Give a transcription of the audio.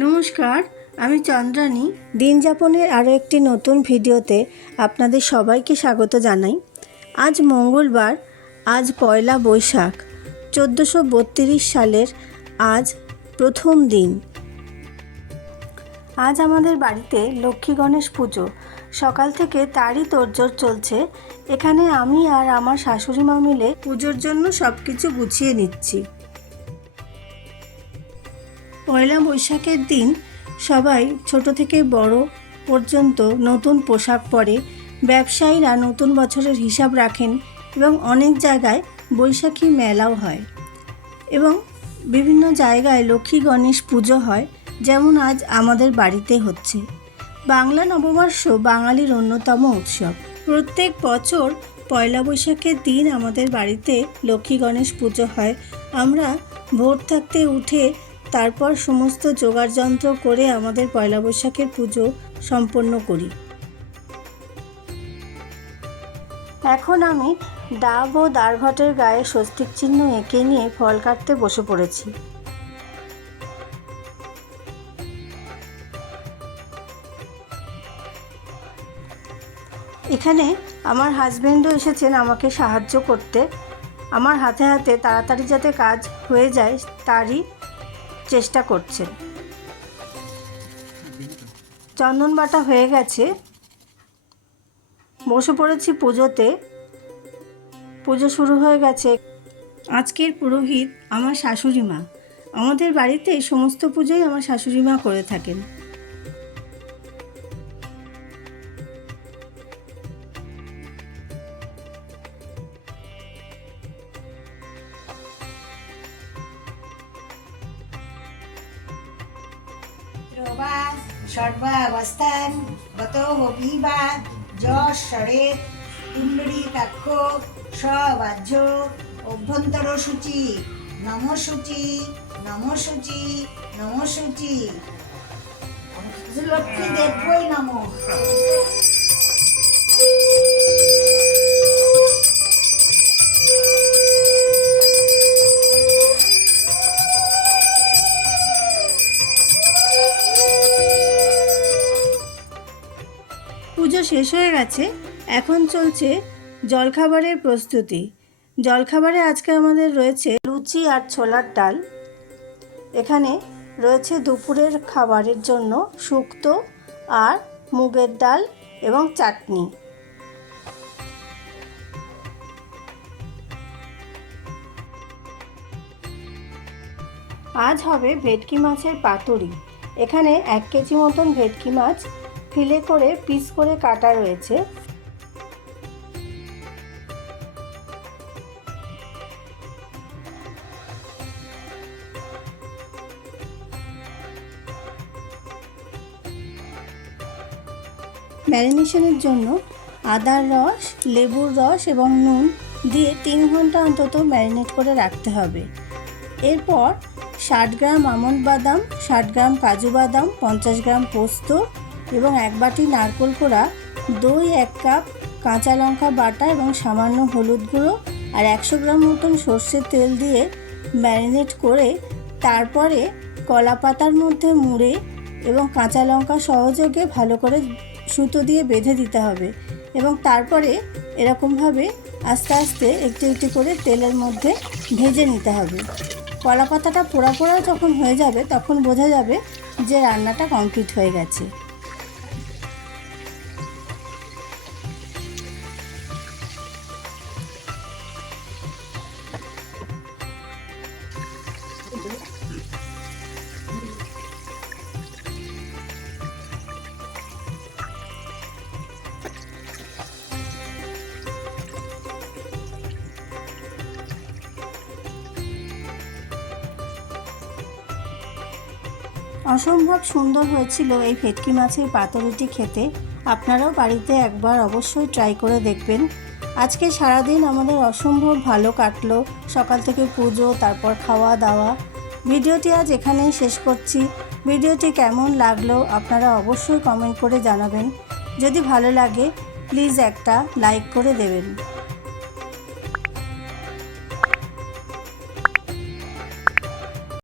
নমস্কার, আমি চন্দ্রানী। দিন যাপনের আরও একটি নতুন ভিডিওতে আপনাদের সবাইকে স্বাগত জানাই। আজ মঙ্গলবার, আজ পয়লা বৈশাখ, চোদ্দোশো বত্রিশ সালের আজ প্রথম দিন। আজ আমাদের বাড়িতে লক্ষ্মী গণেশ পুজো। সকাল থেকে তারই তোড়জোড় চলছে। এখানে আমি আর আমার শাশুড়ি মা মিলে পুজোর জন্য সব কিছু গুছিয়ে নিচ্ছি। পয়লা বৈশাখের দিন সবাই ছোট থেকে বড় পর্যন্ত নতুন পোশাক পরে, ব্যবসায়ীরা নতুন বছরের হিসাব রাখেন এবং অনেক জায়গায় বৈশাখী মেলাও হয়। এবং বিভিন্ন জায়গায় লক্ষ্মী গণেশ পুজো হয়, যেমন আজ আমাদের বাড়িতে হচ্ছে। বাংলা নববর্ষ বাঙালির অন্যতম উৎসব। প্রত্যেক বছর পয়লা বৈশাখের দিন আমাদের বাড়িতে লক্ষ্মী গণেশ পুজো হয়। আমরা ভোর থাকতে উঠে তারপর সমস্ত যোগাড়যন্ত্র করে আমাদের পয়লা বৈশাখের পুজো সম্পন্ন করি। এখন আমি ডাব ও দারঘটের গায়ে স্বস্তিক চিহ্ন এঁকে নিয়ে ফল কাটতে বসে পড়েছি। এখানে আমার হাজব্যান্ডও এসেছেন আমাকে সাহায্য করতে। আমার হাতে হাতে তাড়াতাড়ি যাতে কাজ হয়ে যায়, তারই চেষ্টা করছেন চন্দন বাটা হয়ে গেছে। বসে পড়েছি পুজোতে। পুজো শুরু হয়ে গেছে। আজকের পুরোহিত আমার শাশুড়ি মা। আমাদের বাড়িতে সমস্ত পুজোই আমার শাশুড়ি মা করে থাকেন। রবা সর্বাবস্থান, গত হবিবা যশ সরেত কুণ্ডলী কাক্ষ সবাহ্য অভ্যন্তর সূচি নম সূচি নম সূচি নম সূচি লক্ষ্মী দেবই নম। পুজো শেষ হয়ে গেছে, এখন চলছে জলখাবারের প্রস্তুতি। জলখাবারে আজকে আমাদের রয়েছে লুচি আর ছোলার ডাল। এখানে রয়েছে দুপুরের খাবারের জন্য শুক্তো আর মুগের ডাল এবং চাটনি। আজ হবে ভেটকি মাছের পাতুরি। এখানে এক কেজি মতন ভেটকি মাছ ফিলে করে পিস করে কাটা রয়েছে। ম্যারিনেশনের জন্য আদার রস, লেবুর রস এবং নুন দিয়ে তিন ঘণ্টা অন্তত ম্যারিনেট করে রাখতে হবে। এরপর ষাট গ্রাম আমন্ড বাদাম, ষাট গ্রাম কাজু বাদাম, পঞ্চাশ গ্রাম পোস্ত এবং এক বাটি নারকোল কোড়া, দই এক কাপ, কাঁচা লঙ্কা বাটা এবং সামান্য হলুদ গুঁড়ো আর একশো গ্রাম মতন সর্ষের তেল দিয়ে ম্যারিনেট করে তারপরে কলা পাতার মধ্যে মুড়ে এবং কাঁচা লঙ্কা সহযোগে ভালো করে সুতো দিয়ে বেঁধে দিতে হবে এবং তারপরে এরকমভাবে আস্তে আস্তে একটু একটু করে তেলের মধ্যে ভেজে নিতে হবে। কলা পাতাটা পোড়া পোড়া যখন হয়ে যাবে, তখন বোঝা যাবে যে রান্নাটা কমপ্লিট হয়ে গেছে। অসম্ভব সুন্দর হয়েছিল এই ভেটকি মাছের পাতুরিটি খেতে। আপনারাও বাড়িতে একবার অবশ্যই ট্রাই করে দেখবেন। আজকে সারাদিন আমাদের অসম্ভব ভালো কাটলো। সকাল থেকে পুজো, তারপর খাওয়া দাওয়া। ভিডিওটি আজ এখানেই শেষ করছি। ভিডিওটি কেমন লাগল আপনারা অবশ্যই কমেন্ট করে জানাবেন। যদি ভালো লাগে প্লিজ একটা লাইক করে দেবেন।